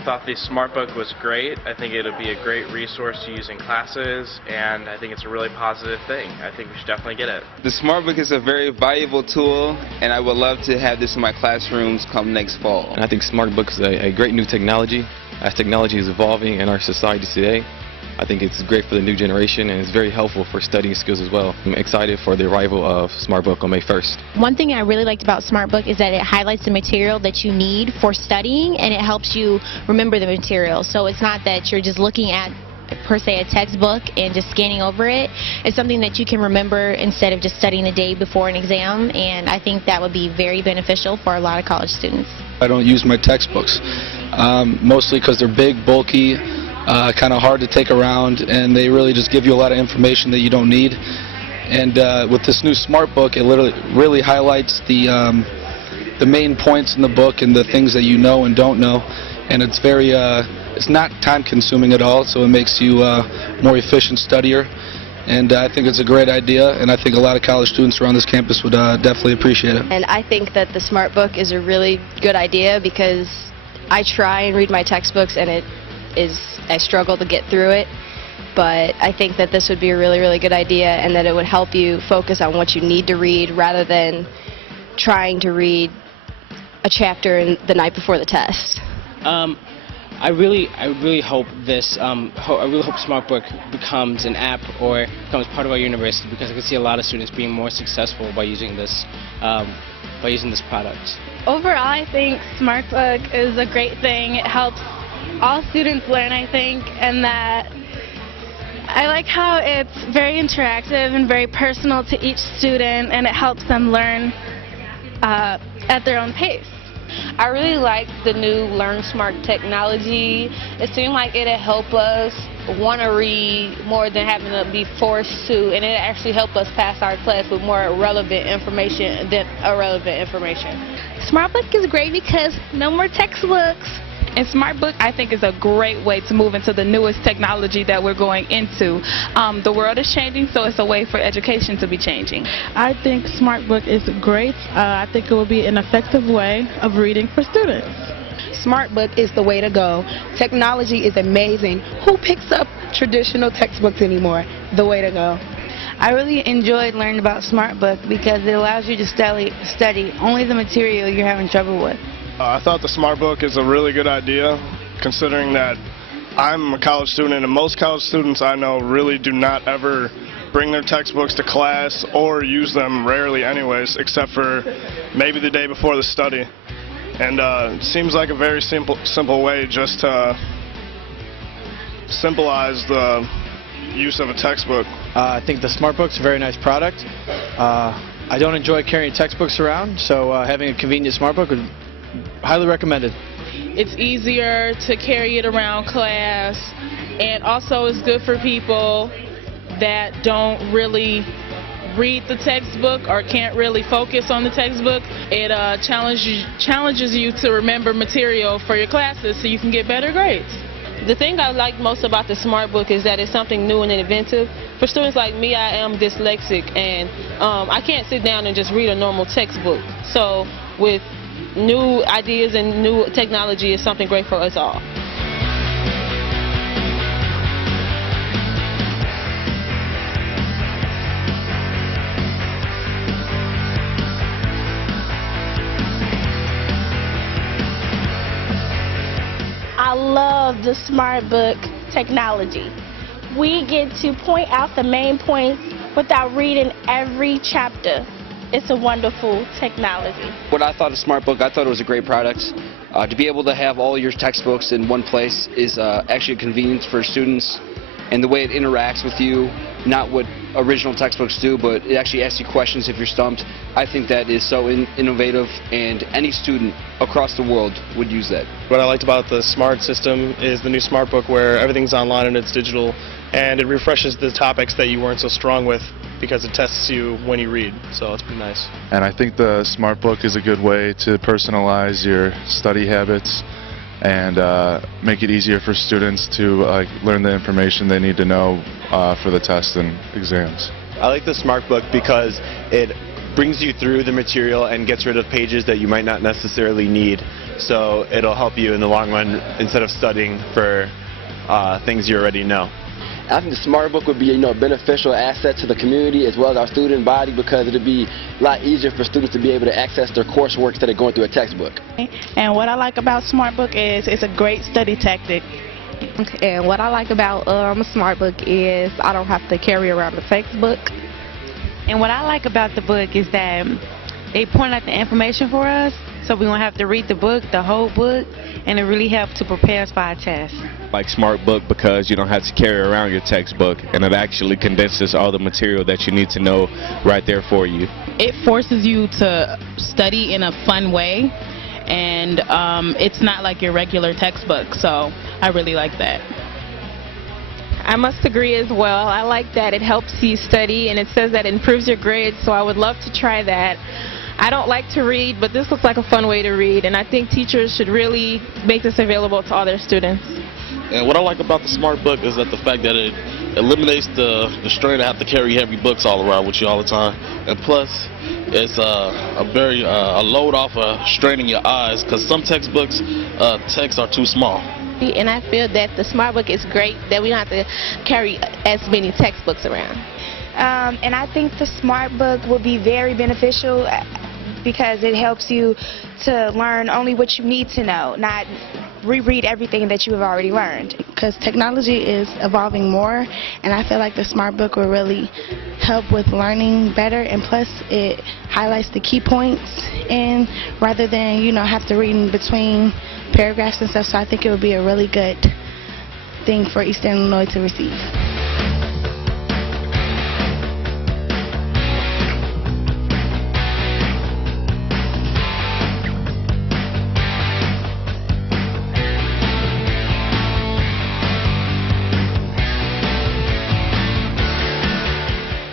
I thought the SmartBook was great. I think it'll be a great resource to use in classes, and I think it's a really positive thing. I think we should definitely get it. The SmartBook is a very valuable tool, and I would love to have this in my classrooms come next fall. And I think SmartBook is a great new technology. As technology is evolving in our society today, I think it's great for the new generation, and it's very helpful for studying skills as well. I'm excited for the arrival of SmartBook on May 1st. One thing I really liked about SmartBook is that it highlights the material that you need for studying, and it helps you remember the material. So it's not that you're just looking at per se a textbook and just scanning over it. It's something that you can remember instead of just studying the day before an exam, and I think that would be very beneficial for a lot of college students. I don't use my textbooks, mostly because they're big, bulky, kind of hard to take around, and they really just give you a lot of information that you don't need. And with this new SmartBook, it really highlights the main points in the book and the things that you know and don't know. And it's very, it's not time-consuming at all, so it makes you a more efficient studier. And I think it's a great idea, and I think a lot of college students around this campus would definitely appreciate it. And I think that the SmartBook is a really good idea because I try and read my textbooks, and I struggle to get through it. But I think that this would be a really, really good idea, and that it would help you focus on what you need to read rather than trying to read a chapter the night before the test. I really hope this. I really hope SmartBook becomes an app or becomes part of our university, because I can see a lot of students being more successful by using this product. Overall, I think SmartBook is a great thing. It helps all students learn, I think, and that I like how it's very interactive and very personal to each student, and it helps them learn at their own pace. I really like the new LearnSmart technology. It seemed like it'll help us want to read more than having to be forced to, and it actually help us pass our class with more relevant information than irrelevant information. SmartBook is great because no more textbooks. And SmartBook, I think, is a great way to move into the newest technology that we're going into. The world is changing, so it's a way for education to be changing. I think SmartBook is great. I think it will be an effective way of reading for students. SmartBook is the way to go. Technology is amazing. Who picks up traditional textbooks anymore? The way to go. I really enjoyed learning about SmartBook because it allows you to study only the material you're having trouble with. I thought the SmartBook is a really good idea, considering that I'm a college student, and most college students I know really do not ever bring their textbooks to class or use them, rarely anyways, except for maybe the day before the study. And it seems like a very simple way just to symbolize the use of a textbook. I think the SmartBook's a very nice product. I don't enjoy carrying textbooks around, so having a convenient SmartBook would highly recommended. It's easier to carry it around class, and also it's good for people that don't really read the textbook or can't really focus on the textbook. It challenges you to remember material for your classes so you can get better grades. The thing I like most about the SmartBook is that it's something new and inventive. For students like me, I am dyslexic, and I can't sit down and just read a normal textbook. So with new ideas and new technology is something great for us all. I love the SmartBook technology. We get to point out the main points without reading every chapter. It's a wonderful technology. What I thought of SmartBook, I thought it was a great product. To be able to have all your textbooks in one place is actually a convenience for students, and the way it interacts with you, not what original textbooks do, but it actually asks you questions if you're stumped. I think that is so innovative, and any student across the world would use that. What I liked about the Smart system is the new SmartBook, where everything's online and it's digital, and it refreshes the topics that you weren't so strong with because it tests you when you read, so it's pretty nice. And I think the SmartBook is a good way to personalize your study habits and make it easier for students to learn the information they need to know for the tests and exams. I like the SmartBook because it brings you through the material and gets rid of pages that you might not necessarily need. So it'll help you in the long run instead of studying for things you already know. I think the Smart Book would be a beneficial asset to the community as well as our student body, because it would be a lot easier for students to be able to access their coursework instead of going through a textbook. And what I like about Smart Book is it's a great study tactic. And what I like about Smart Book is I don't have to carry around the textbook. And what I like about the book is that they point out the information for us, so we won't have to read the book, the whole book, and it really helps to prepare us for our test. Like Smart Book because you don't have to carry around your textbook, and it actually condenses all the material that you need to know right there for you. It forces you to study in a fun way, and it's not like your regular textbook, so I really like that. I must agree as well. I like that it helps you study, and it says that it improves your grades, so I would love to try that. I don't like to read, but this looks like a fun way to read, and I think teachers should really make this available to all their students. And what I like about the Smart Book is that the fact that it eliminates the strain to have to carry heavy books all around with you all the time. And plus, it's a load off of straining your eyes, because some textbooks, texts are too small. And I feel that the Smart Book is great, that we don't have to carry as many textbooks around. And I think the Smart Book will be very beneficial because it helps you to learn only what you need to know, not reread everything that you have already learned. Because technology is evolving more, and I feel like the Smart Book will really help with learning better, and plus it highlights the key points, and rather than have to read in between paragraphs and stuff, so I think it would be a really good thing for Eastern Illinois to receive.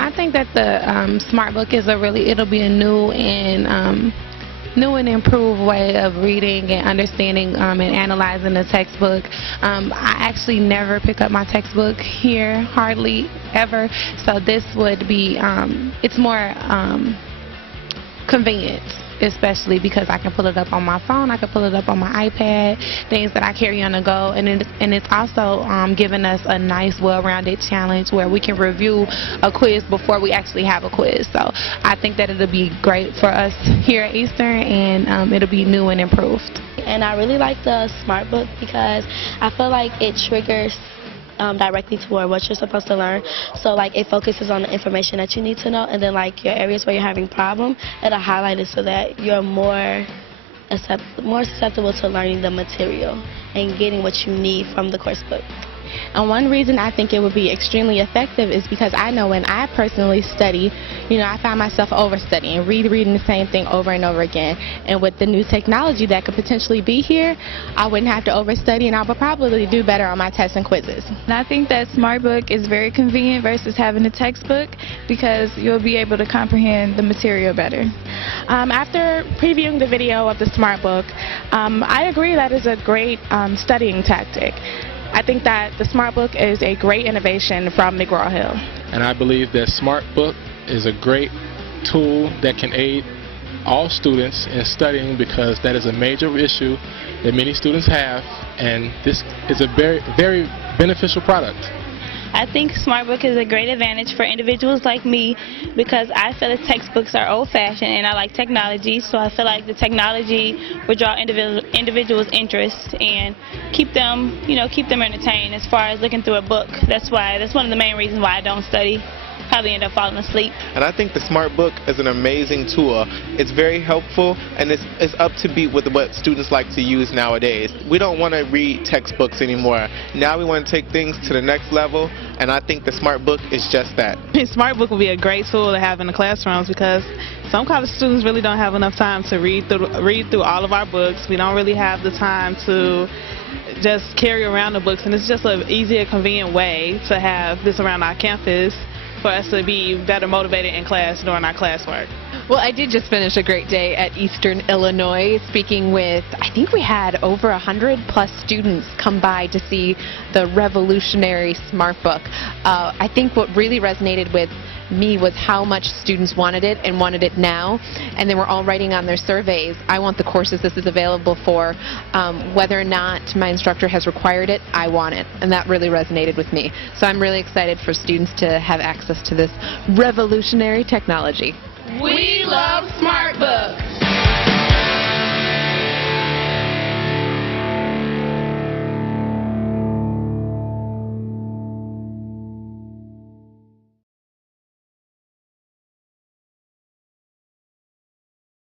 I think that the Smart Book is it'll be a new and improved way of reading and understanding and analyzing the textbook. I actually never pick up my textbook here, hardly ever, so this would be, it's more convenient, especially because I can pull it up on my phone, I can pull it up on my iPad, things that I carry on the go, and it's also giving us a nice, well-rounded challenge where we can review a quiz before we actually have a quiz. So I think that it'll be great for us here at Eastern, and it'll be new and improved. And I really like the Smart Book because I feel like it triggers directly toward what you're supposed to learn. So like it focuses on the information that you need to know, and then like your areas where you're having problem, it'll highlight it so that you're more susceptible to learning the material and getting what you need from the course book. And one reason I think it would be extremely effective is because I know when I personally study, I find myself overstudying, reading the same thing over and over again. And with the new technology that could potentially be here, I wouldn't have to overstudy, and I would probably do better on my tests and quizzes. And I think that Smart Book is very convenient versus having a textbook because you'll be able to comprehend the material better. After previewing the video of the Smart Book, I agree that is a great studying tactic. I think that the Smart Book is a great innovation from McGraw-Hill. And I believe that Smart Book is a great tool that can aid all students in studying, because that is a major issue that many students have, and this is a very, very beneficial product. I think Smart Book is a great advantage for individuals like me because I feel that textbooks are old-fashioned and I like technology, so I feel like the technology would draw individuals' interest and keep them entertained as far as looking through a book. That's one of the main reasons why I don't study. Probably end up falling asleep. And I think the Smart Book is an amazing tool. It's very helpful, and it's up to beat with what students like to use nowadays. We don't want to read textbooks anymore. Now we want to take things to the next level, and I think the Smart Book is just that. Smart Book will be a great tool to have in the classrooms because some college students really don't have enough time to read through all of our books. We don't really have the time to just carry around the books, and it's just an easier, convenient way to have this around our campus for us to be better motivated in class during our classwork. Well, I did just finish a great day at Eastern Illinois speaking with, I think we had over 100+ students come by to see the revolutionary Smart Book. I think what really resonated with me was how much students wanted it and wanted it now, and they were all writing on their surveys, I want the courses this is available for. Whether or not my instructor has required it, I want it, and that really resonated with me. So I'm really excited for students to have access to this revolutionary technology. We love SmartBook.